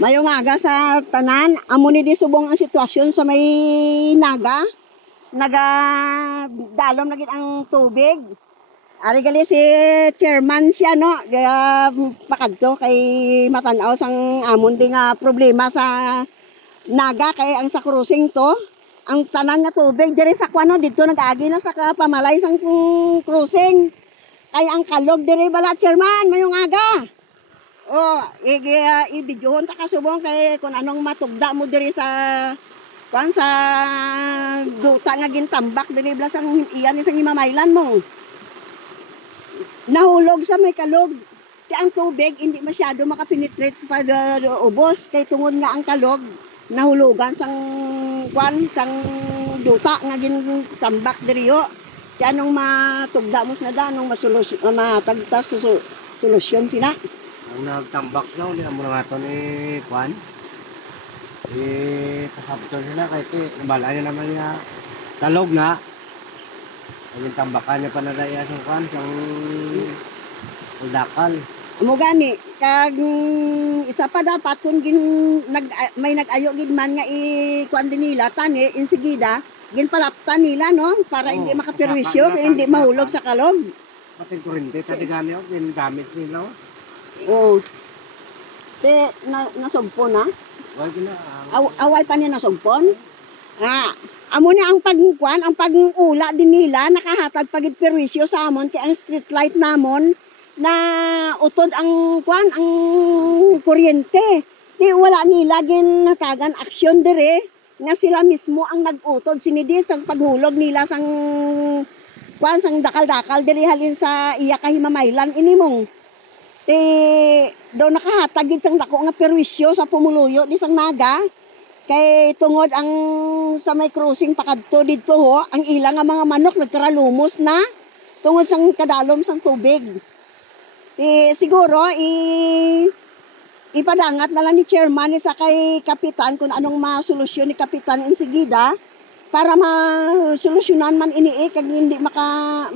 Mayong aga sa tanan, amo ni di subong ang sitwasyon sa may naga. Naga dalom na gid ang tubig. Ari gali si chairman siya no, kaya pakadto kay matanaw sang amon di nga problema sa naga kay ang sa cruising to. Ang tanan nga tubig diri sa kwano didto nag-agi na sa pamalay sang cruising. Kay ang kalog diri bala chairman mayong aga. Oh, i-videohon ta kasubong kay kung anong matugda mo diri sa sa duta nga gintambak diri bla sang iyan isang imamaylan mo. Nahulog sa may kalog. Kaya ang tubig hindi masyado makapenetrate pa ubos kay tungod nga ang kalog nahulugan sang sang duta nga gintambak diri yo. Kaya anong matugda mo na da anong matagta solusyon sila. Ang nagtambak na, hindi na muna nga ito ni Juan. Pasaptor sila kahit nabala niya naman niya talog na. Ang tambakan niya pa na daya sa Juan, siyang udakal. Amo gani kag isa pa dapat kun may nag-ayo gid man nga kuan din nila tani insigida ginpalaptan nila no para hindi makaperwisyo kay hindi mahulog sa kalog. Pati kurente tadi gani og damage nila. Oo. Te nasugpo na. Wala gina. Away pa niya nasumpon. Amo ni ang pagkuan, ang pag-ula din nila nakahatag pagid perwisyo sa amon kay ang street light namon na utod ang kuan ang kuryente. Di wala nila ginatagan aksyon dire nga sila mismo ang nag-utod sinidis ang paghulog nila sang kuan sang dakal-dakal diri halin sa iya kahimamaylan inimong. Do nakahatag sang dako nga perwisyo sa pumuluyo di sang naga kay tungod ang sa may cruising pakadto didto ho ang ilang nga mga manok nagkaralumos na tungod sang kadalom sang tubig. Siguro ipadangat na lang ni chairman sa kay kapitan kung anong masolusyon ni kapitan insigida para masolusyonan man ini kag hindi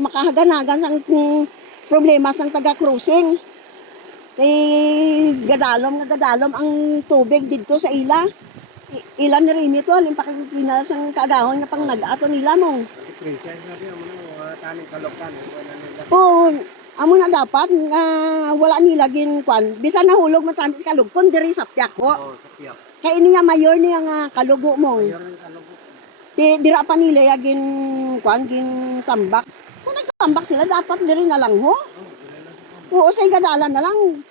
makahaganagan sang problema sang taga cruising. Kay gadalom ang tubig dito sa ila. Ilan na rin ito, alin pakikina sang kaagahon nga pang nag-ato nila mo. Princess na rin, taning kalokan. Oo, amo na dapat, wala nila ginkuan. Bisa nahulog man tanis kalug, kung diri sa piyak ko. Oo, sa piyak. Kaya ini nga mayor niya nga kalugo mo. Mayor ng kalugo. Dira pa nila gin tambak. Kung nagtambak sila, dapat diri na lang ho. Oo, sa igadalan na lang.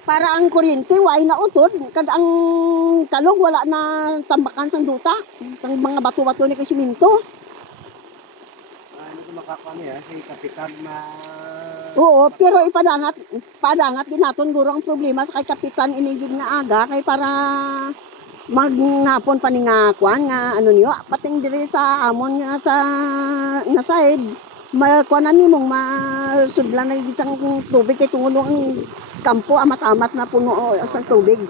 Para ang kuryente, way na utod. Kag ang kalog, wala na tambakan sang duta. Ang mga bato-bato ni kasiminto. Hindi ko makakami si kapitan Oo, pero padangat din natin guro ang problema sa kay kapitan inigid nga aga. Kay para maghapon pa ni nga kuan nga ano niyo. Pating diri sa amon nga sa nga side. Kuanan ni mong masudlan na isang tubig kay tungod ang kampo amat-amat na puno sa tubig.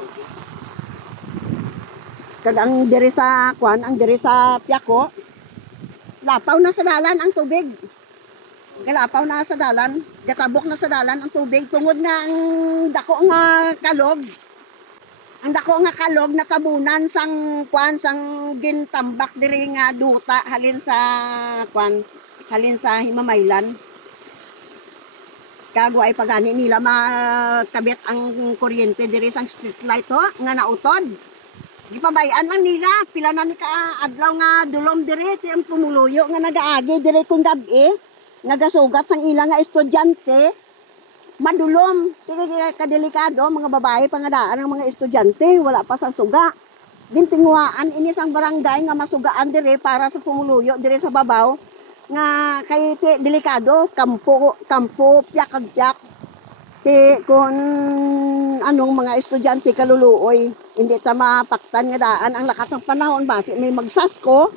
Kag ang diri sa kuan, ang diri sa Piako, lapaw na sa dalan ang tubig. Galapaw na sa dalan, gatabok na sa dalan ang tubig tungod nga ang dako nga kalog. Ang dako nga kalog natabunan sang kuan sang gintambak diri nga duta halin sa kuan halin sa himamaylan. Kago ay pagani nila makabit ang kuryente diri sa street light ho, nga nautod. Gipabayan man nila, pila na ni ka adlaw nga dulom diri ti ang pumuluyo nga nagaagi diri kung gabi, nagasugat sang ilang nga estudyante. Madulom, ti kadelikado mga babae pangadaan ang mga estudyante, wala pa sang suga. Gintinguaan ini sang barangay nga masugaan diri para sa pumuluyo diri sa babaw. Nga kay delikado kampo piak ti kun anong mga estudyante kaluluoy hindi ta mapaktan nga daan ang lakas ng panahon base may magsasko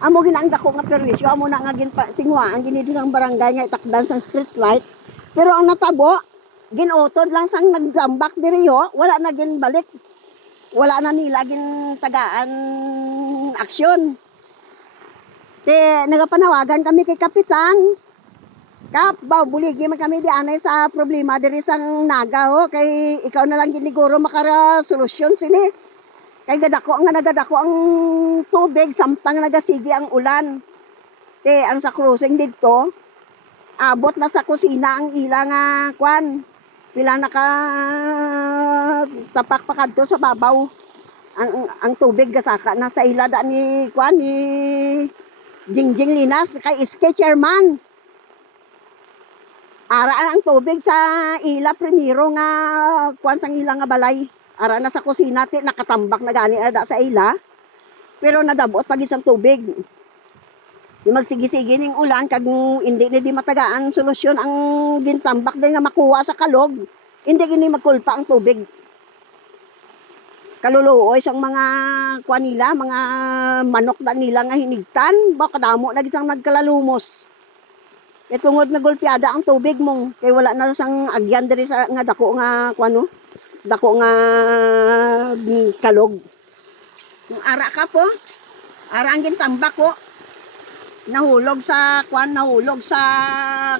amo ginang dako nga perwisyo amo na nga tingwaan gini ang barangay nga itakdan sa street light pero ang natabo ginutod lang sang nagjambak diri ho wala na ginbalik wala na nila tagaan aksyon. Nagapanawagan kami kay kapitan Kap, buligi man kami di anay sa problema diri sang naga ho. Kay ikaw na lang giniguro makara solusyon sini. Kay nagadako ang tubig samtang nagasigi ang ulan. Ang sa cruising dito, abot na sa kusina ang ila nga kwan. Pila naka tapak pa kadto sa babaw. Ang tubig gasaka na sa ila da ni kwan ni Jingjing Linas kay SK chairman. Ara ang tubig sa ila primero nga kwan sang ila nga balay. Ara na sa kusina ti nakatambak na gani da sa ila. Pero nadabot pag isang tubig. Di magsigi-sige ning ulan kag hindi ni di matagaan solusyon ang gintambak din nga makuha sa kalog. Hindi gini magkulpa ang tubig. Kaluluoy sang mga kuan nila, mga manok da nila nga hinigtan, baka damo na gisang nagkalalumos. E tungod na golpeada ang tubig mong kay wala na sang agyan diri sa nga dako nga kuano, dako nga kalog. Yung ara ka po, ara ang gintambak ko. Nahulog sa kwan, nahulog sa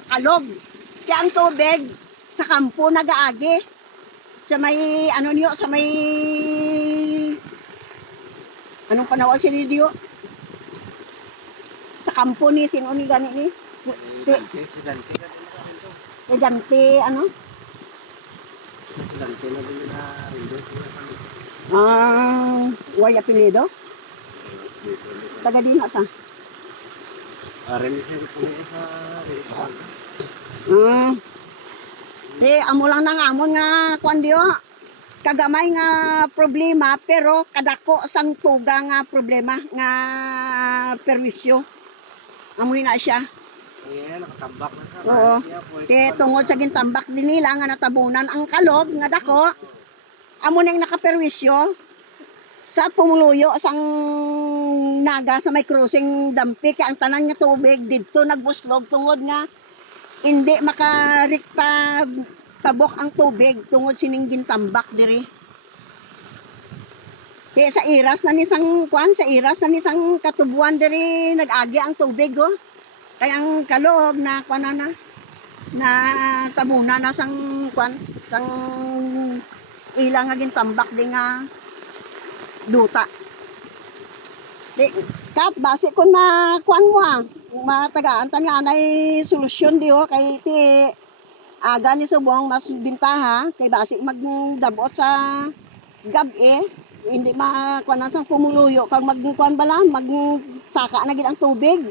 kalog. Kaya ang tubig sa kampo nagaagi. Sa may ano niyo, sa may anong panawag si Lidio? Sa kampo ni sino ni gani ni? Dante ano? Dante na din na rindo. Way apelido? Taga din sa. Rin sa Amo lang nang amon nga kwan diyo. Kagamay nga problema pero kadako sang tuga nga problema nga perwisyo. Amoy na siya. Nakatambak na sa. Oo. Tungod sa gintambak din nila nga natabunan ang kalog nga dako. Amo nang nakaperwisyo sa pumuluyo sang naga sa may cruising dampi kay ang tanan nga tubig didto nagbuslog tungod nga hindi makarikta tabok ang tubig tungod sining gintambak diri. Kaya sa iras na nisang kwan, sa iras na nisang katubuan diri nag-agi ang tubig oh. Kaya ang kalog na kwan na tabuna na sang kwan, sang ilang nga gintambak di nga duta. Kap, base ko na kwan mo matagaan tan nga anay solusyon di ho kay ti aga ni subong mas bintaha kay base magdabot sa gabi hindi makuan sang pumuluyo kag magkuan bala magsaka na gid ang tubig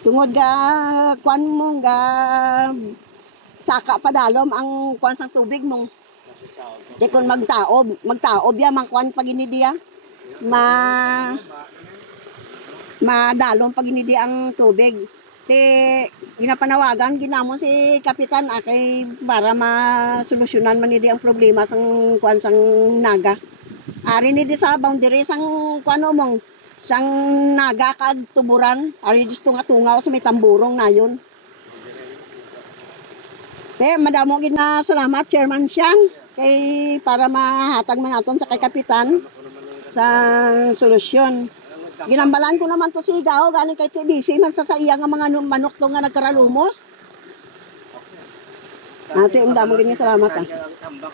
tungod ga kuan mo ga saka padalom ang kuan sang tubig mo di kun magtaob ya mangkuan pag ini dia madalong pag hindi ang tubig. Ginapanawagan ginamon si kapitan kay para masolusyonan man nidi ang problema sang kuan sang naga. Ari ni di sa boundary sang kuano mong sang naga kag tuburan. Ari dis tunga-tunga sa may tamburong nayon. Madamo gid na salamat Chairman Siang kay para mahatag man naton sa kay kapitan sa solusyon. Ginambalan ko naman to sigaw galing kay TBC man sa iya nga mga manok to nga nagkaralumos. Ate, ang damo ganyan salamat Tambak